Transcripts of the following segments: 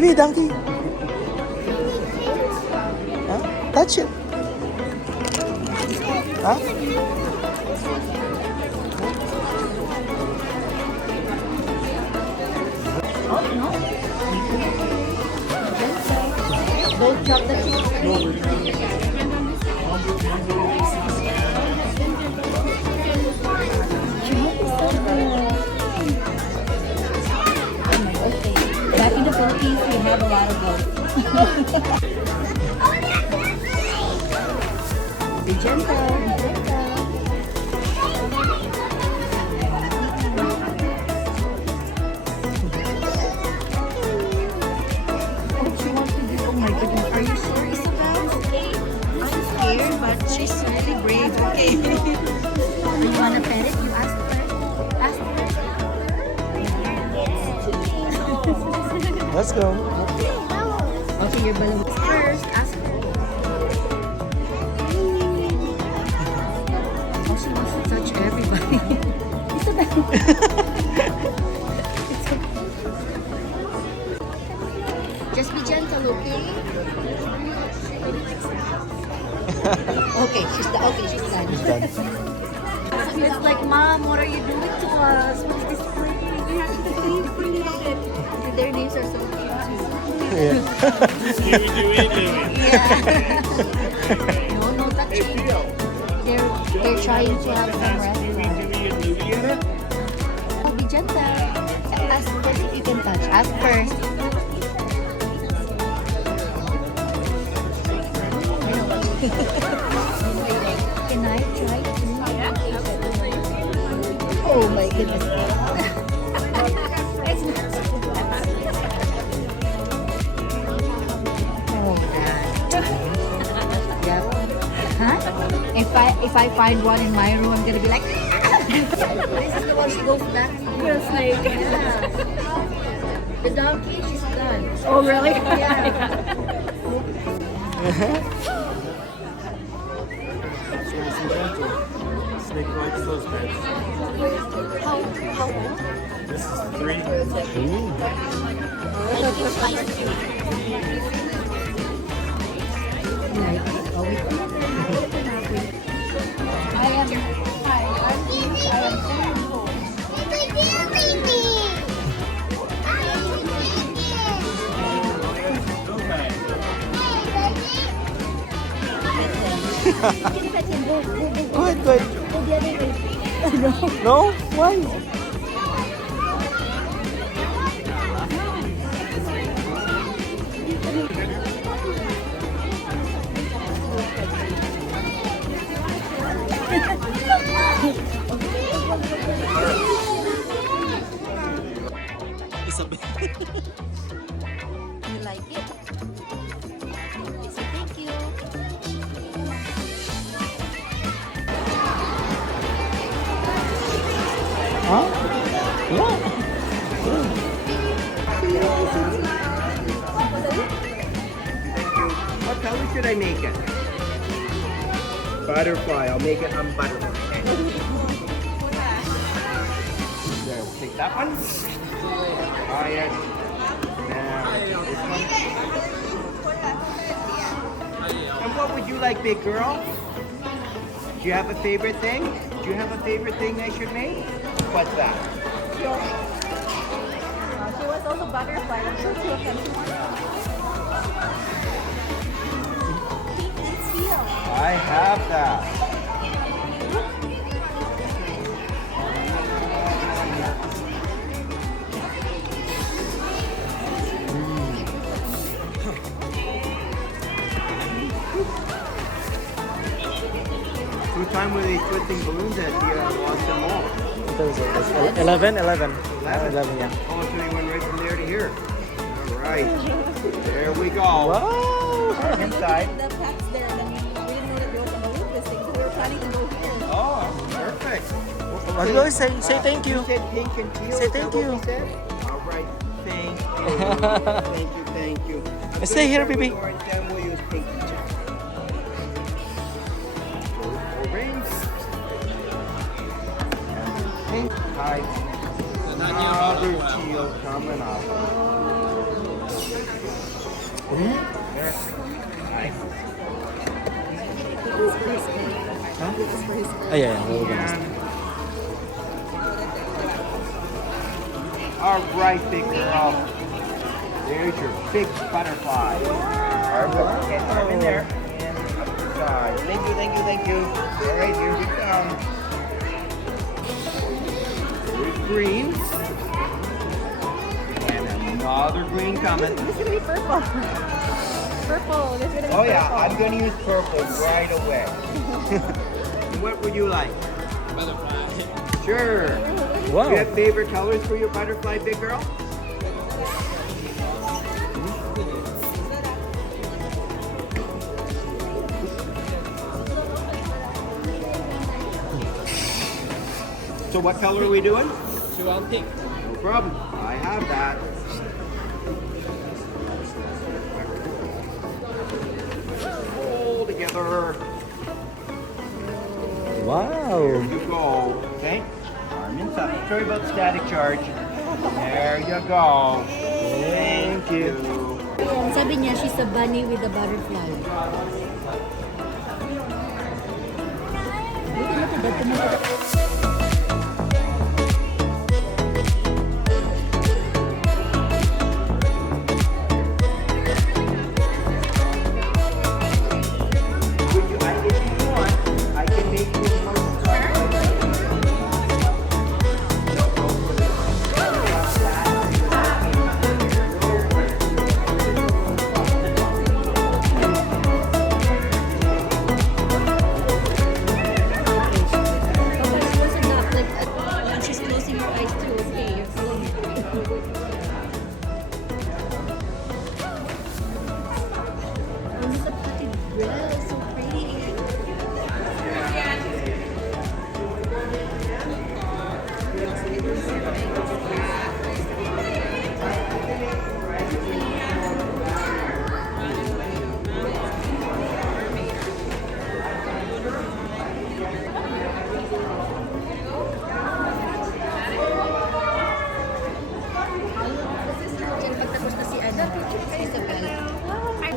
Baby donkey. Huh? Touch it. Huh? Oh, no. Don't drop the cake. Okay. Back in the Philippines, we have a lot of goats. Be gentle, be gentle. Oh, she wants to do, oh my goodness. Are you sure, Isabel? Okay. I'm scared, but she's really brave. Okay. You want to pet it? You ask her. Ask her. Let's go. Okay, your balloon first. Ask her. Oh, she wants to touch everybody. Isabel. Just be gentle, okay? Okay, she's done. Okay, she's done. He's done. It's like, Mom, what are you doing to us? What's this thing? We have to leave for a little bit. Their names are so cute too. Yeah. Yeah. No touching. They're trying to have some rest. Oh, be gentle. Ask first if you can touch. Ask first. Can I try to? Oh my goodness. Oh God. Yep. Huh? If I find one in my room, I'm gonna be like, this is the one she goes back to. The snake. Yeah. The donkey, she's done. Oh, really? Yeah. Snake likes those beds. How old? This is 3. I am 5. I'm go ahead, go ahead. No? Why? Isabel. You like it? So thank you. Huh? Yeah. What color should I make it? Butterfly. I'll make it on butterfly. There, we'll take that one. Try it. Now, this one. And what would you like, big girl? Do you have a favorite thing? Do you have a favorite thing I should make? What's that? She was also butterfly. I'm sure she was I have that. What time were they twisting balloons at the Boston Mall? What is it? 11? 11. 11? 11, yeah. Oh, so they went right from there to here. All right. There we go. Wow! Inside. the pets there. And then we didn't know that there was a balloon twisting, so we were planning to go here. Oh, perfect. Let's go, say thank you. You said pink and teal. Say is thank that what you. we said? All right. Thank you. Thank you, thank you. I'm Stay gonna here, start with baby. orange, then we'll use pink and teal. Rings. Pink. Hi. Another teal coming up. Nice. Huh? Yeah, yeah. We'll go next. All right, big girl. There's your big butterfly. Arm up, okay, arm in there. And up the side. Thank you, thank you, thank you. All right, here we come. There's green. And another green coming. This is gonna be purple. Purple. This is gonna be Oh yeah, purple. I'm going to use purple right away. What would you like? Butterfly. Sure. Wow. Do you have favorite colors for your butterfly, big girl? So what color are we doing? She want pink. No problem. I have that. All together. Wow. There you go. Okay. Arm inside. Sorry about static charge. There you go. Thank you. Sabi niya, she's a bunny with a butterfly. If you want, I can make you a postcard. She's closing her eyes too. Okay, you're filming. Oh, look at the dress, so pretty. Diyan pagtapos na si Isabel. Ay,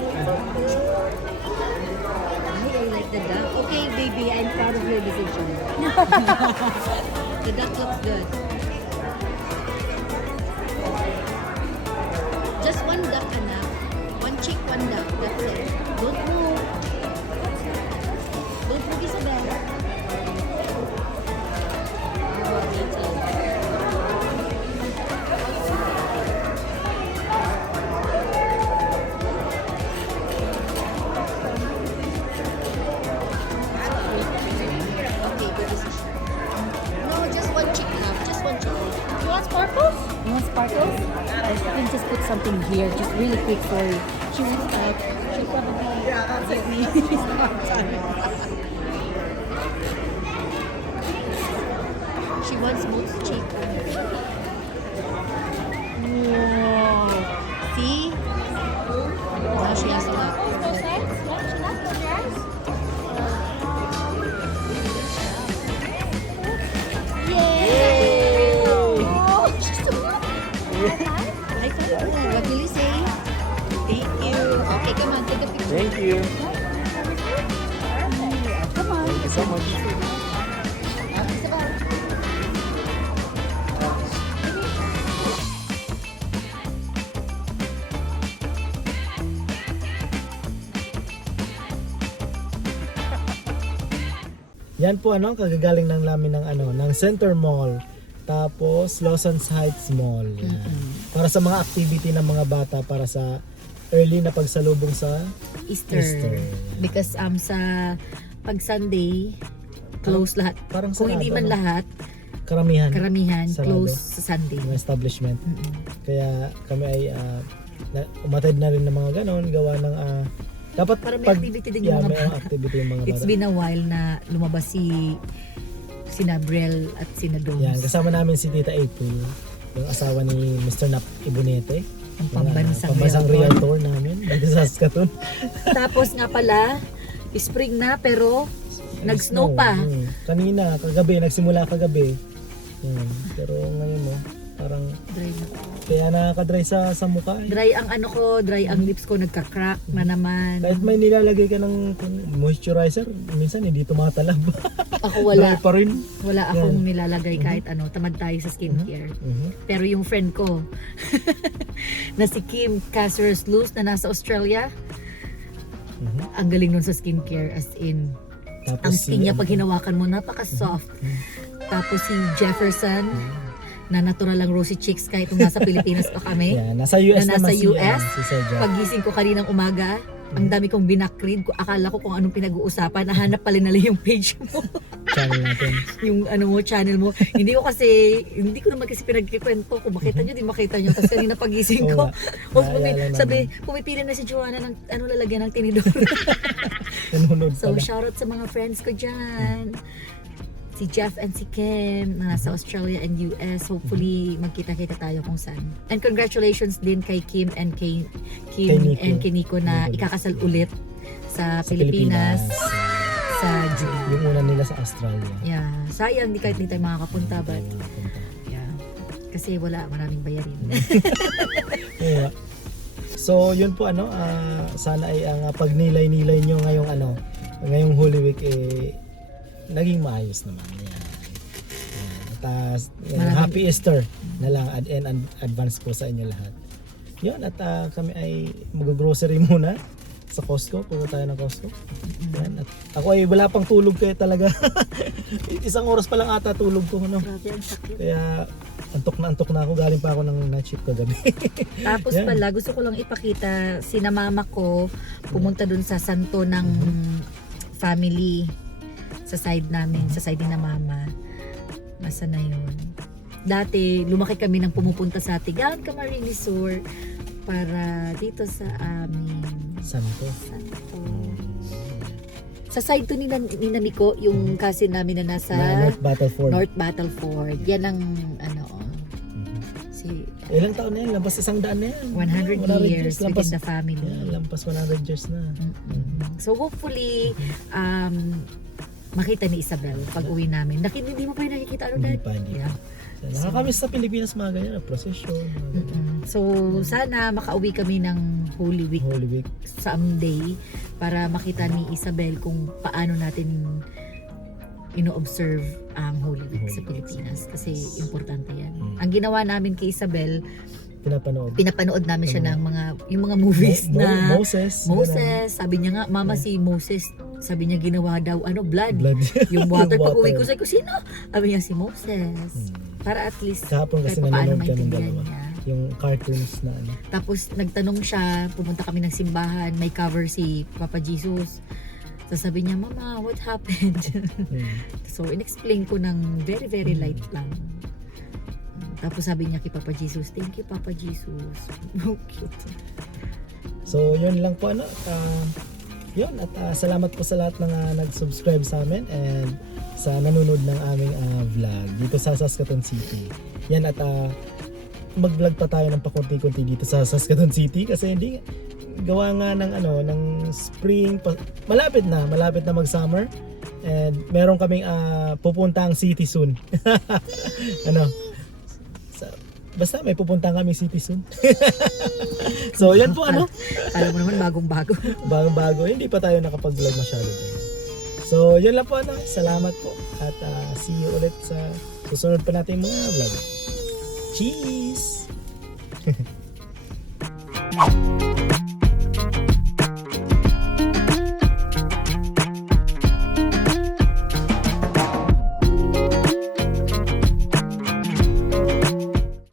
I like the duck. Okay, baby, I'm proud of your decision. The duck looks good. Just one duck, anak. One chick, one duck. That's it. Don't move. Don't move, Isabel. Oh, that's all. Okay, good decision. No, just one chick now. Just one chick. You want sparkles? You want sparkles? I can just put something here, just really quick for you. She wants out. She'll probably hit me. She's not done. She wants most chick. Whoa. See? Now she has a lot. Yay! Oh, she's so I thought, what will you say? Thank you. Okay, come on, take a picture. Thank you. Come on. Thank you so much. Yan po ano, kagagaling ng namin ng ano, ng Center Mall. Tapos Lawson's Heights Mall. Yan. Para sa mga activity ng mga bata para sa early na pagsalubong sa Easter. Easter. Because sa pag Sunday, close lahat. Parang Kung hindi sarado, man no? lahat, karamihan close Sarado. sa Sunday. ng establishment. Kaya kami ay umatid na rin ng mga ganon, gawa ng dapat Para may activity din yung mga may bata. activity yung mga It's bata. been a while na lumabas si Nabrel at si Doms. Yan, kasama namin si Tita April, yung asawa ni Mr. Nap Ibonete. Ang pambansang realtor namin dito sa Saskatoon. Tapos nga pala, spring na pero nag-snow pa. Kanina, kagabi, nagsimula kagabi. Yan. Pero ngayon mo, Parang Dry na. kaya nakaka-dry sa mukha. Eh. Dry ang ano ko, dry ang lips ko, nagka-crack na naman. Kahit may nilalagay ka ng moisturizer, minsan hindi tumatalab. Ako wala. Dry pa rin. Wala akong nilalagay kahit ano. Tamad tayo sa skincare. Pero yung friend ko, na si Kim Caceres-Luz na nasa Australia, ang galing nun sa skincare. As in, Tapos ang skin niya pag hinawakan mo, napaka-soft. Tapos si Jefferson, na natural lang rosy cheeks kahit nung nasa Pilipinas pa kami. yeah, nasa US Na nasa naman US, si Sir Jack. Pagising ko kaninang umaga, ang dami kong binakread. Akala ko kung anong pinag-uusapan. Nahanap pala nila yung page mo. Channel natin. Yung ano mo, channel mo. Hindi ko naman kasi pinagkikwento. Kung makita nyo, di makita nyo. Tapos kanina pagising ko. Oo O, sabi, pumipili na si Joanna ng ano lalagyan ng tinidor. Nanonood So, pala. shoutout sa mga friends ko dyan. Si Jeff and si Kim na nasa Australia and US. Hopefully, magkita-kita tayo kung saan. And congratulations din kay Kim and kay Nico. and kay Nico na ikakasal ulit sa Pilipinas sa June. Yung una nila sa Australia. Yeah. Sayang, di kahit di tayo makakapunta. But, Punta. yeah. Kasi wala, maraming bayarin. Yeah. So, yun po sana ay ang pagnilay-nilay nyo ngayong Holy Week naging maayos naman. Yan. Happy Easter na lang and advance po sa inyo lahat. Yun, at kami ay mag-grocery muna sa Costco. Pupunta tayo ng Costco. Yan. At ako ay wala pang tulog kaya talaga. 1 oras pa lang ata tulog ko. No? Grabe, ang sakit. Kaya antok na ako. Galing pa ako ng night shift kagabi. Tapos Yan. pala, gusto ko lang ipakita, sina mama ko pumunta dun sa santo ng family sa side namin, sa side ni na mama. Masa na yun. Dati, lumaki kami nang pumupunta sa Tigaan Camarines Sur para dito sa aming Santo. santo. Sa side to ni Miko, yung cousin namin na nasa North Battleford. North Battleford. Yan ang si Ilang taon na yan? Lampas 100 na yan. 100 years Lampas, within the family. yeah, lampas 100 years na. So hopefully, makita ni Isabel pag uwi namin. Hindi mo pa yung nakikita ano Hindi dad? pa, hindi Yeah. pa. Nakakamiss sa Pilipinas mga ganyan, procession. So sana makauwi kami ng Holy Week Holy Week. someday para makita ni Isabel kung paano natin ino-observe ang Holy Week sa Pilipinas kasi importante yan. Ang ginawa namin kay Isabel, pinapanood namin siya ng yung mga movies na Moses. sabi niya nga, mama si Moses, sabi niya ginawa daw blood. Yung water. Pag uwi ko sa kusina, sabi niya si Moses. Para at least Kahapon kasi kahit paano nanonood kami maintindihan dalawa. niya. Yung cartoons na Tapos nagtanong siya, pumunta kami ng simbahan, may cover si Papa Jesus. So sabi niya, Mama, what happened? So inexplain ko ng very very light lang. Tapos sabi niya kay Papa Jesus, thank you Papa Jesus. Cute. So yun lang po yun at salamat po sa lahat ng nag-subscribe sa amin and sa nanonood ng aming vlog dito sa Saskatoon City. Yan at mag-vlog pa tayo ng pakunti-kunti dito sa Saskatoon City kasi hindi gawa nga ng spring malapit na mag-summer and meron kaming pupuntang city soon. Basta may pupuntahan kami city soon. So yan po Alam mo naman bagong-bago. Bago hindi pa tayo nakapag-vlog masyado. So yun lang po salamat po at see you ulit sa susunod pa natin mga vlog. Cheese!